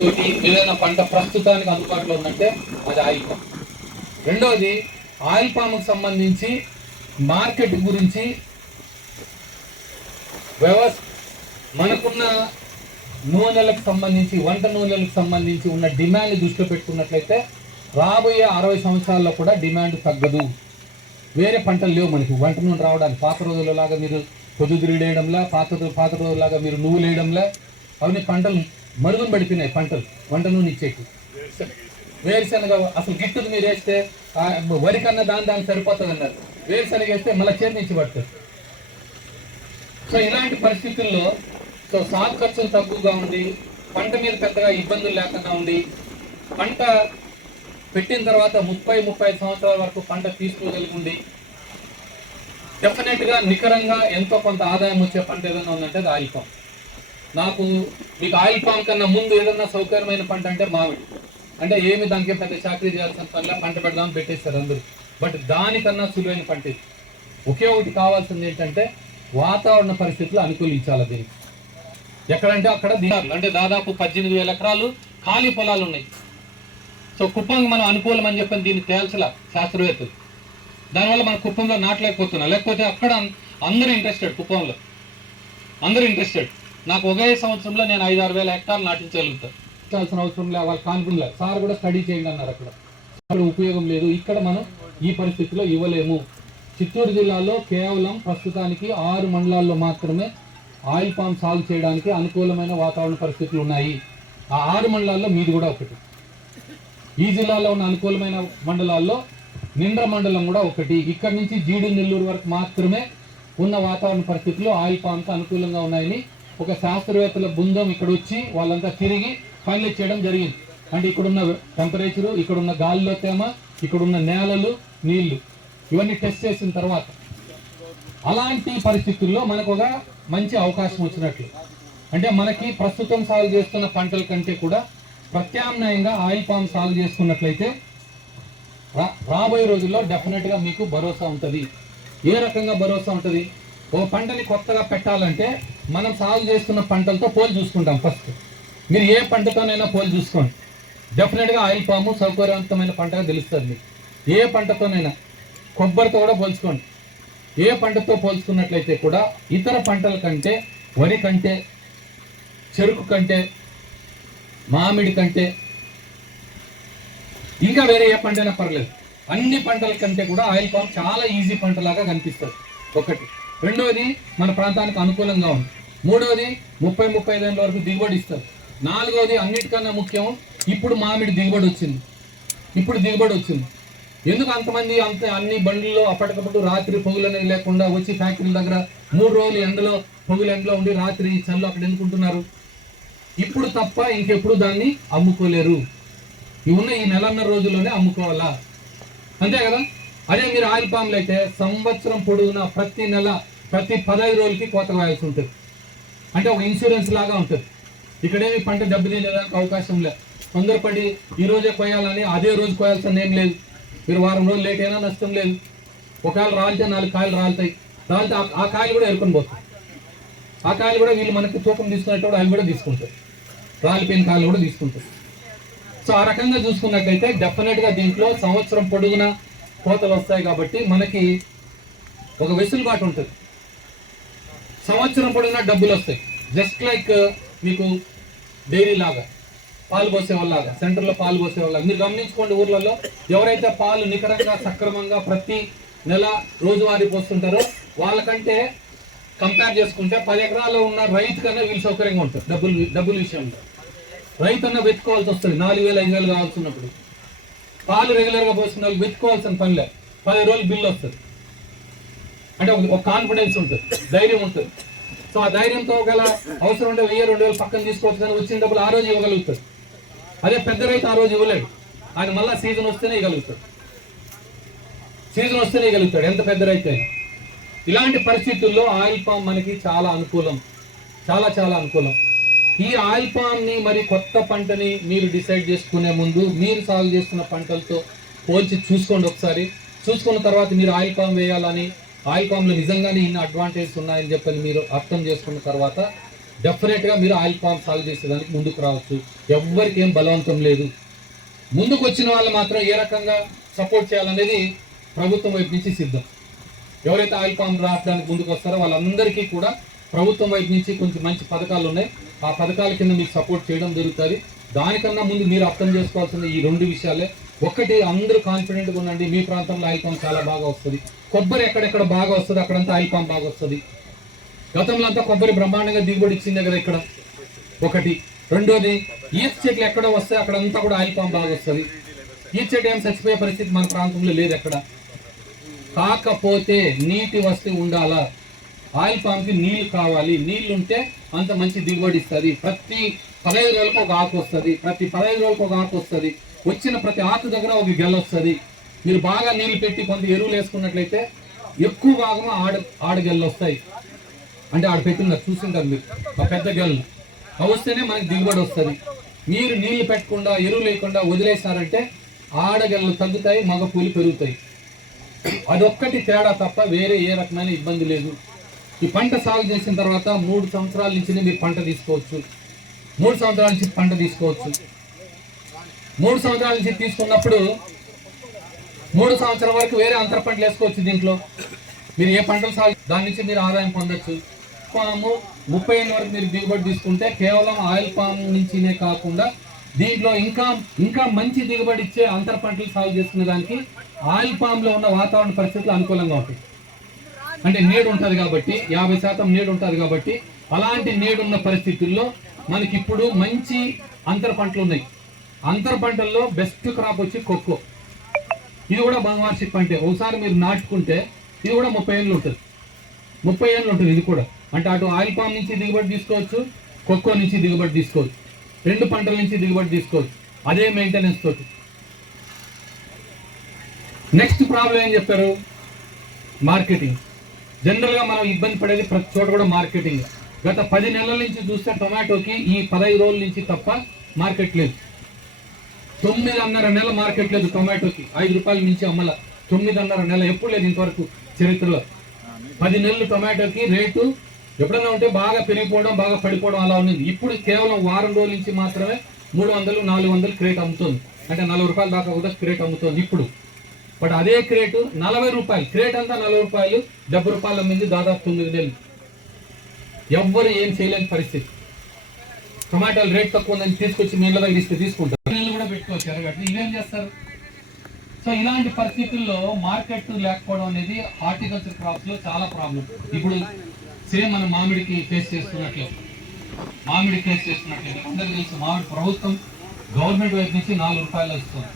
ఏదైనా పంట ప్రస్తుతానికి అందుబాటులో ఉందంటే అది ఆయిల్ పామ్. రెండవది ఆయిల్ పామ్కు సంబంధించి మార్కెట్ గురించి మనకున్న నూనెలకు సంబంధించి వంట నూనెలకు సంబంధించి ఉన్న డిమాండ్ దృష్టిలో పెట్టుకున్నట్లయితే రాబోయే 60 సంవత్సరాల్లో కూడా డిమాండ్ తగ్గదు. వేరే పంటలు లేవు మనకి వంట నూనె రావడానికి. పాత రోజులలాగా మీరు పొద్దుతిరిగేయడంలా, పాత రోజులాగా మీరు నువ్వులు వేయడంలా, అవన్నీ పంటలు మరుగున పడిపోయినాయి. పంటలు వంట నూనె ఇచ్చేకి వేరుశనగ అసలు గిట్టుకు మీరు వేస్తే వరి కన్నా దానికి సరిపోతుంది అన్నారు. వేరుశనగ వేస్తే మళ్ళీ చేర్నించి పడుతుంది. సో ఇలాంటి పరిస్థితుల్లో సాగు ఖర్చులు తక్కువగా ఉండి పంట మీద పెద్దగా ఇబ్బందులు లేకుండా ఉండి పంట పెట్టిన తర్వాత 30-35 సంవత్సరాల వరకు పంట తీసుకోగలిగి ఉండి డెఫినెట్గా నికరంగా ఎంతో కొంత ఆదాయం వచ్చే పంట ఏదైనా ఉందంటే అది ఆయిల్ పామ్. మీకు ఆయిల్ పామ్ కన్నా ముందు ఏదన్నా సౌకర్యమైన పంట అంటే మామిడి. అంటే ఏమి దానికి పెద్ద చాకరీ చేయాల్సిన పనిలా పంట పెడదామని పెట్టేస్తారు అందరూ. బట్ దానికన్నా సులువైన పంట ఇది. ఒకే ఒకటి కావాల్సింది ఏంటంటే వాతావరణ పరిస్థితులు అనుకూలించాలి దీనికి. ఎక్కడంటే అక్కడ అంటే దాదాపు 18,000 ఎకరాలు ఖాళీ పొలాలు ఉన్నాయి. సో కుప్పంకి మనం అనుకూలం అని చెప్పని దీన్ని తేల్చలా శాస్త్రవేత్తలు. దానివల్ల మన కుప్పంలో నాటలేకపోతున్నా. లేకపోతే అక్కడ అందరూ ఇంట్రెస్టెడ్, కుప్పంలో అందరూ ఇంట్రెస్టెడ్. నాకు ఒకే సంవత్సరంలో నేను 5-6 వేల హెక్టార్లు నాటించగలుగుతాను. చాల్సిన అవసరం లేదు, వాళ్ళ కాన్ఫిడెన్స్ లేదు. సార్ కూడా స్టడీ చేయండి అన్నారు. అక్కడ ఉపయోగం లేదు. ఇక్కడ మనం ఈ పరిస్థితిలో ఇవ్వలేము. చిత్తూరు జిల్లాలో కేవలం ప్రస్తుతానికి 6 మండలాల్లో మాత్రమే ఆయిల్ పామ్ సాగు చేయడానికి అనుకూలమైన వాతావరణ పరిస్థితులు ఉన్నాయి. ఆ 6 మండలాల్లో మీది కూడా ఒకటి. ఈ జిల్లాలో ఉన్న అనుకూలమైన మండలాల్లో నిండ్ర మండలం కూడా ఒకటి. ఇక్కడి నుంచి జీడి నెల్లూరు వరకు మాత్రమే ఉన్న వాతావరణ పరిస్థితులు ఆయిల్ పామ్కి అనుకూలంగా ఉన్నాయని ఒక శాస్త్రవేత్తల బృందం ఇక్కడ వచ్చి వాళ్ళంతా తిరిగి ఫైనలైజ్ చేయడం జరిగింది. అంటే ఇక్కడున్న టెంపరేచరు, ఇక్కడున్న గాలిలో తేమ, ఇక్కడున్న నేలలు, నీళ్లు ఇవన్నీ టెస్ట్ చేసిన తర్వాత అలాంటి పరిస్థితుల్లో మనకు ఒక మంచి అవకాశం వచ్చినట్లు. అంటే మనకి ప్రస్తుతం సాగు చేస్తున్న పంటల కంటే కూడా ప్రత్యామ్నాయంగా ఆయిల్ పామ్ సాగు చేసుకున్నట్లయితే రాబోయే రోజుల్లో డెఫినెట్గా మీకు భరోసా ఉంటుంది. ఏ రకంగా భరోసా ఉంటుంది? ఓ పంటని కొత్తగా పెట్టాలంటే మనం సాగు చేస్తున్న పంటలతో పోలి చూసుకుంటాం. ఫస్ట్ మీరు ఏ పంటతోనైనా పోలి చూసుకోండి. డెఫినెట్గా ఆయిల్ పాము సౌకర్యవంతమైన పంటగా తెలుస్తుంది మీకు. ఏ పంటతోనైనా, కొబ్బరితో కూడా పోల్చుకోండి. ఏ పంటతో పోల్చుకున్నట్లయితే కూడా ఇతర పంటల కంటే, వరి కంటే, చెరుకు కంటే, మామిడి కంటే, ఇంకా వేరే ఏ పంటైనా పర్లేదు, అన్ని పంటల కంటే కూడా ఆయిల్ పామ్ చాలా ఈజీ పంటలాగా కనిపిస్తుంది. ఒకటి. రెండవది మన ప్రాంతానికి అనుకూలంగా ఉంది. మూడవది 30-35 ఏళ్ళ వరకు దిగుబడి ఇస్తారు. నాలుగవది అన్నిటికన్నా ముఖ్యం, ఇప్పుడు మామిడి దిగుబడి వచ్చింది. ఎందుకు అంతమంది అన్ని బండ్లలో అప్పటికప్పుడు రాత్రి పొగులు అనేది లేకుండా వచ్చి ఫ్యాక్టరీల దగ్గర 3 రోజులు ఎండలో పొగులు ఎండలో ఉండి రాత్రి చల్లు అక్కడ ఎందుకుంటున్నారు? ఇప్పుడు తప్ప ఇంకెప్పుడు దాన్ని అమ్ముకోలేరు. ఉన్న ఈ 1.5 రోజుల్లోనే అమ్ముకోవాలా, అంతే కదా? అదే మీరు ఆయిల్ పామ్లు అయితే సంవత్సరం పొడవునా ప్రతి నెల, ప్రతి 15 రోజులకి కోత కాయాల్సి ఉంటుంది. అంటే ఒక ఇన్సూరెన్స్ లాగా ఉంటుంది. ఇక్కడేమి పంట దెబ్బతినేదానికి అవకాశం లేదు. తొందరపడి ఈ రోజే కోయాలని అదే రోజు కోయాల్సిన ఏం లేదు. మీరు వారం రోజులు లేట్ అయినా నష్టం లేదు. ఒకవేళ రాలితే 4 కాయలు రాలితే ఆ కాయలు కూడా ఎరుకొని పోతాయి. ఆ కాయలు కూడా వీళ్ళు మనకి తూకం తీసుకునేటప్పుడు అవి కూడా తీసుకుంటారు. రాలిపోయిన కాయలు కూడా తీసుకుంటారు. సో ఆ రకంగా చూసుకున్నట్లయితే డెఫినెట్గా దీంట్లో సంవత్సరం పొడుగునా కోతలు వస్తాయి. కాబట్టి మనకి ఒక వెసులుబాటు ఉంటుంది. సంవత్సరం పొడుగునా డబ్బులు వస్తాయి. జస్ట్ లైక్ మీకు డైరీ లాగా, పాలు పోసేవాళ్ళలాగా, సెంటర్లో పాలు పోసేవాళ్ళగా మీరు గమనించుకోండి. ఊర్లలో ఎవరైతే పాలు నికరంగా సక్రమంగా ప్రతి నెల రోజువారీ పోస్తుంటారో వాళ్ళకంటే కంపేర్ చేసుకుంటే 10 ఎకరాల్లో ఉన్న రైతు కన్నా వీళ్ళు సౌకర్యంగా ఉంటుంది. డబ్బుల విషయంలో రైతు అన్న వెతుక్కోవాల్సి వస్తుంది. 4,000-5,000 కావాల్సినప్పుడు పాలు రెగ్యులర్గా పోసుకున్న వాళ్ళు వెతుక్కోవాల్సిన పనిలే. 10 రోజులు బిల్లు వస్తుంది. అంటే ఒక కాన్ఫిడెన్స్ ఉంటుంది, ధైర్యం ఉంటుంది. సో ఆ ధైర్యంతో ఒకవేళ అవసరం ఉంటే 1,000-2,000 పక్కన తీసుకోవచ్చు, కానీ వచ్చిన డబ్బులు ఆ రోజు ఇవ్వగలుగుతారు. అదే పెద్ద రైతు ఆ రోజు ఇవ్వలేడు. ఆయన మళ్ళీ సీజన్ వస్తేనే ఇవ్వగలుగుతాడు. ఎంత పెద్ద రైతు అయినా. ఇలాంటి పరిస్థితుల్లో ఆయిల్ పామ్ మనకి చాలా అనుకూలం, చాలా అనుకూలం. ఈ ఆయిల్ పామ్ని మరి కొత్త పంటని మీరు డిసైడ్ చేసుకునే ముందు మీరు సాగు చేస్తున్న పంటలతో పోల్చి చూసుకోండి ఒకసారి. చూసుకున్న తర్వాత మీరు ఆయిల్ పామ్ వేయాలని, ఆయిల్ పామ్లో నిజంగానే ఇన్ని అడ్వాంటేజెస్ ఉన్నాయని చెప్పని మీరు అర్థం చేసుకున్న తర్వాత డెఫినెట్గా మీరు ఆయిల్ పామ్ సాగు చేసేదానికి ముందుకు రావచ్చు. ఎవ్వరికి ఏం బలవంతం లేదు. ముందుకు వచ్చిన వాళ్ళు మాత్రం ఏ రకంగా సపోర్ట్ చేయాలనేది ప్రభుత్వం వైపు నుంచి సిద్ధం. ఎవరైతే ఆయిల్ పామ్ రావడానికి ముందుకు వస్తారో వాళ్ళందరికీ కూడా ప్రభుత్వం వైపు నుంచి కొంచెం మంచి పథకాలు ఉన్నాయి. ఆ పథకాల కింద మీకు సపోర్ట్ చేయడం జరుగుతుంది. దానికన్నా ముందు మీరు అర్థం చేసుకోవాల్సింది ఈ 2 విషయాలే. ఒకటి, అందరూ కాన్ఫిడెంట్గా ఉండండి. మీ ప్రాంతంలో ఆయిల్ పామ్ చాలా బాగా వస్తుంది. కొబ్బరి ఎక్కడెక్కడ బాగా వస్తుంది అక్కడంతా ఆయిల్ పామ్ బాగా వస్తుంది. గతంలో అంతా కొబ్బరి బ్రహ్మాండంగా దిగుబడి ఇచ్చిందే కదా ఇక్కడ. ఒకటి. రెండోది, ఈత చెట్లు ఎక్కడ వస్తాయి అక్కడంతా కూడా ఆయిల్ పామ్ బాగా వస్తుంది. ఈత చెట్టు ఏం చచ్చిపోయే పరిస్థితి మన ప్రాంతంలో లేదు ఎక్కడ. కాకపోతే నీటి వస్తు ఉండాలా. ఆయిల్ పామ్కి నీళ్లు కావాలి. నీళ్లు ఉంటే అంత మంచి దిగుబడి ఇస్తుంది. ప్రతి 15 రోజులకు ఒక ఆకు వస్తుంది. ప్రతి 15 రోజులకు ఒక ఆకు వస్తుంది. వచ్చిన ప్రతి ఆకు దగ్గర ఒక గెల వస్తుంది. మీరు బాగా నీళ్లు పెట్టి కొంత ఎరువులు వేసుకున్నట్లయితే ఎక్కువ భాగం ఆడగెళ్ళు వస్తాయి. అంటే ఆడ పెట్టినారు చూసింటారు మీరు, ఆ పెద్ద గెళ్ళు వస్తేనే మనకి దిగుబడి వస్తుంది. మీరు నీళ్లు పెట్టకుండా ఎరువు లేకుండా వదిలేసారంటే ఆడగెళ్ళు తగ్గుతాయి, మగ పూలు పెరుగుతాయి. అదొక్కటి తేడా తప్ప వేరే ఏ రకమైన ఇబ్బంది లేదు. ఈ పంట సాగు చేసిన తర్వాత 3 సంవత్సరాల నుంచి మీరు పంట తీసుకోవచ్చు. 3 సంవత్సరాల నుంచి పంట తీసుకోవచ్చు. 3 సంవత్సరాల నుంచి తీసుకున్నప్పుడు 3 సంవత్సరాల వరకు వేరే అంతర పంటలు వేసుకోవచ్చు. దీంట్లో మీరు ఏ పంటలు సాగు దాని నుంచి మీరు ఆదాయం పొందొచ్చు. పాము 30 ఏళ్ళ వరకు మీరు దిగుబడి తీసుకుంటే కేవలం ఆయిల్ పామ్ నుంచినే కాకుండా దీంట్లో ఇంకా మంచి దిగుబడి ఇచ్చే అంతర పంటలు సాగు చేసుకునే దానికి ఆయిల్ పామ్లో ఉన్న వాతావరణ పరిస్థితులు అనుకూలంగా ఉంటాయి. అంటే నీడు ఉంటుంది కాబట్టి 50% నీడు ఉంటుంది కాబట్టి అలాంటి నీడున్న పరిస్థితుల్లో మనకి ఇప్పుడు మంచి అంతర పంటలు ఉన్నాయి. అంతర పంటల్లో బెస్ట్ క్రాప్ వచ్చి కోకో. ఇది కూడా బహువార్షిక పంటే. ఒకసారి మీరు నాటుకుంటే ఇది కూడా 30 ఏళ్ళు ఉంటుంది. 30 ఏళ్ళు ఉంటుంది ఇది కూడా. అంటే అటు ఆయిల్ పామ్ నుంచి దిగుబడి తీసుకోవచ్చు, కోకో నుంచి దిగుబడి తీసుకోవచ్చు, 2 పంటల నుంచి దిగుబడి తీసుకోవచ్చు అదే మెయింటెనెన్స్ తోటి. నెక్స్ట్ ప్రాబ్లం ఏం చెప్పారు? మార్కెటింగ్. జనరల్గా మనం ఇబ్బంది పడేది ప్రతి చోట కూడా మార్కెటింగ్. గత 10 నెలల నుంచి చూస్తే టొమాటోకి ఈ 15 రోజుల నుంచి తప్ప మార్కెట్ లేదు. 9.5 నెలల మార్కెట్ లేదు టొమాటోకి. 5 రూపాయల నుంచి అమ్మల 9.5 నెల ఎప్పుడు లేదు ఇంతవరకు చరిత్రలో. 10 నెలలు టొమాటోకి రేటు ఎప్పుడైనా ఉంటే బాగా పెరిగిపోవడం, బాగా పడిపోవడం అలా ఉంది. ఇప్పుడు కేవలం వారం రోజుల నుంచి మాత్రమే 300, 400 క్రేట్ అమ్ముతుంది. అంటే 40 రూపాయల దాకా కూడా క్రేట్ అమ్ముతుంది ఇప్పుడు. బట్ అదే క్రేటు 40 రూపాయలు. క్రేట్ అంతా 40 రూపాయలు, 70 రూపాయలు అమ్మింది దాదాపు 9 నెలలు. ఎవ్వరు ఏం చేయలేని పరిస్థితి. టొమాటోలు రేట్ తక్కువ ఉందని తీసుకొచ్చి మీ ఇళ్ళ దగ్గర ఇస్తే తీసుకుంటారు. నీళ్ళు కూడా పెట్టుకోవచ్చు ఎరగట్టు. ఇవేం చేస్తారు? సో ఇలాంటి పరిస్థితుల్లో మార్కెట్ లేకపోవడం అనేది హార్టికల్చర్ క్రాప్స్ లో చాలా ప్రాబ్లం. ఇప్పుడు సేమ్ మనం మామిడికి ఫేస్ చేస్తున్నట్లే అందరికీ తెలుసు. మామిడి ప్రభుత్వం గవర్నమెంట్ వైపు నుంచి 4 రూపాయలు వస్తుంది.